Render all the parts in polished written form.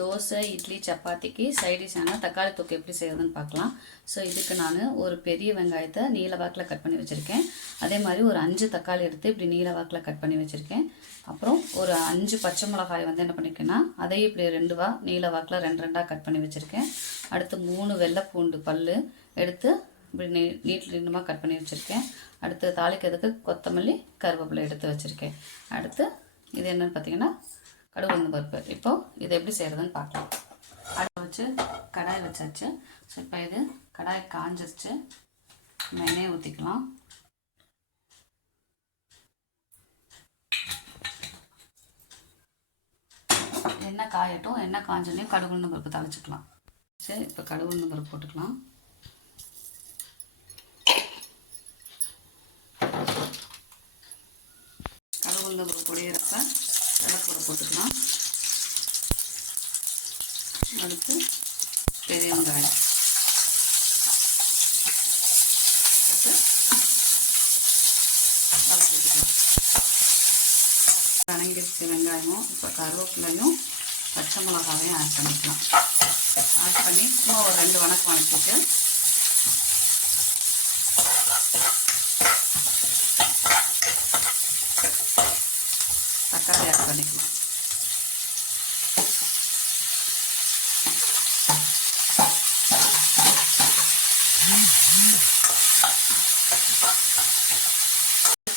தோசை, இட்லி, சப்பாத்திக்கு சைடிஷான தக்காளி தொக்கு எப்படி செய்யறதுன்னு பார்க்கலாம். ஸோ இதுக்கு நான் ஒரு பெரிய வெங்காயத்தை நீல வாக்கில் கட் பண்ணி வச்சுருக்கேன். அதே மாதிரி ஒரு 5 தக்காளி எடுத்து இப்படி நீல வாக்கில் கட் பண்ணி வச்சுருக்கேன். அப்புறம் ஒரு 5 பச்சை மிளகாய் வந்து என்ன பண்ணியிருக்கேன்னா அதையும் இப்படி 2 நீல வாக்கில் 2 கட் பண்ணி வச்சுருக்கேன். அடுத்து 3 வெள்ளை பூண்டு பல் எடுத்து இப்படி நீளமாக கட் பண்ணி வச்சுருக்கேன். அடுத்து தாளிக்கிறதுக்கு கொத்தமல்லி, கருவேப்பிலை எடுத்து வச்சுருக்கேன். அடுத்து இது என்னென்னு பார்த்தீங்கன்னா கடுகு உளுந்தம் பருப்பு. இப்போது இதை எப்படி செய்கிறதுன்னு பார்க்கலாம். அடுப்பு வச்சு கடாய் வச்சாச்சு. ஸோ இப்போ இது கடாய் காஞ்சிருச்சு. எண்ணெயை ஊற்றிக்கலாம். எண்ணெய் காயட்டும். எண்ணெய் காஞ்சோடனே கடுகு உளுந்தம் பருப்பு தாளிச்சுக்கலாம். சரி, இப்போ கடுகு உளுந்தம் பருப்பு போட்டுக்கலாம். கடுகு உளுந்தம் பருப்பு பொடியிறப்ப வெள்ளைப்பூடை போட்டுக்கலாம். அடுத்து பெரிய வெங்காயம் போட்டு வதக்கிக்கலாம். வதங்கிடுச்சு வெங்காயமும். இப்போ கருவேப்பிலையும் பச்சை மிளகாவையும் ஆட் பண்ணிக்கலாம். ஆட் பண்ணி சும்மா ஒரு 2 வணக்கம் வதக்கிட்டு தக்காளி ஆட் பண்ணிக்கலாம்.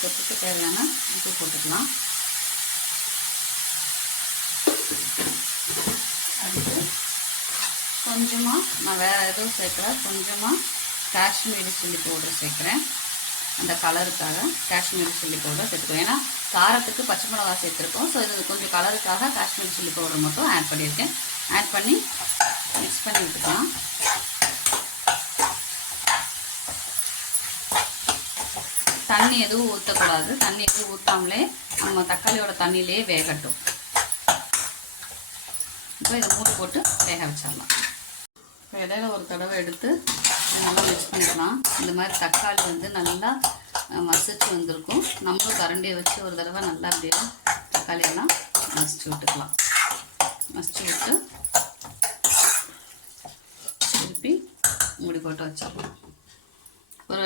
தொட்டுக்கு தேவையான உப்பு போட்டுக்கலாம். அதுக்கு கொஞ்சமாக நான் வேறு எதுவும் சேர்க்குறேன். கொஞ்சமாக காஷ்மீரி சில்லி பவுடர் சேர்க்குறேன். அந்த கலருக்காக காஷ்மீரி சில்லி பவுடர் சேர்த்துக்கோம். ஏன்னா காரத்துக்கு பச்சை மிளகா சேர்த்துருக்கோம். ஸோ இது கொஞ்சம் கலருக்காக காஷ்மீரி சில்லி பவுடர் மட்டும் ஆட் பண்ணியிருக்கேன். ஆட் பண்ணி மிக்ஸ் பண்ணி விட்டுக்கலாம். தண்ணி எதுவும் ஊற்றக்கூடாது. தண்ணி எதுவும் ஊற்றாமலே நம்ம தக்காளியோட தண்ணியிலே வேகட்டும். இப்போ இதை மூடி போட்டு வேக வச்சிடலாம். இப்போ இடையில ஒரு தடவை எடுத்து நல்லா மிக்ஸ் பண்ணிக்கலாம். இந்த மாதிரி தக்காளி வந்து நல்லா மசிச்சு வந்திருக்கும். நம்மளும் கரண்டியை வச்சு ஒரு தடவை நல்லா அப்படியே தக்காளியெல்லாம் மசிச்சு விட்டுக்கலாம். மசிச்சு விட்டு திருப்பி மூடி போட்டு வச்சிடலாம். ஒரு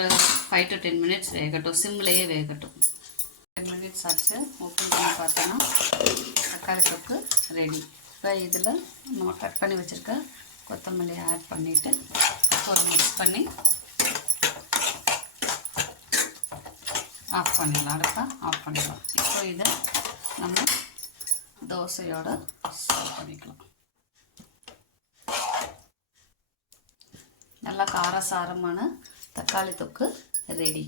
5 to 10 minutes வேகட்டும். சிம்லேயே வேகட்டும். 10 minutes ஆச்சு. ஓப்பன் பண்ணி பார்த்தோன்னா தக்காளி தொக்கு ரெடி. இப்போ இதில் நம்ம கட் பண்ணி வச்சுருக்க கொத்தமல்லியை ஆட் பண்ணிவிட்டு ஒரு மிக்ஸ் பண்ணி ஆஃப் பண்ணிடலாம். அடுப்பா ஆஃப் பண்ணிடலாம். இப்போ இதை நம்ம தோசையோடு சர்வ் பண்ணிக்கலாம். நல்லா காரசாரமான தக்காளி தொக்கு ரெடி.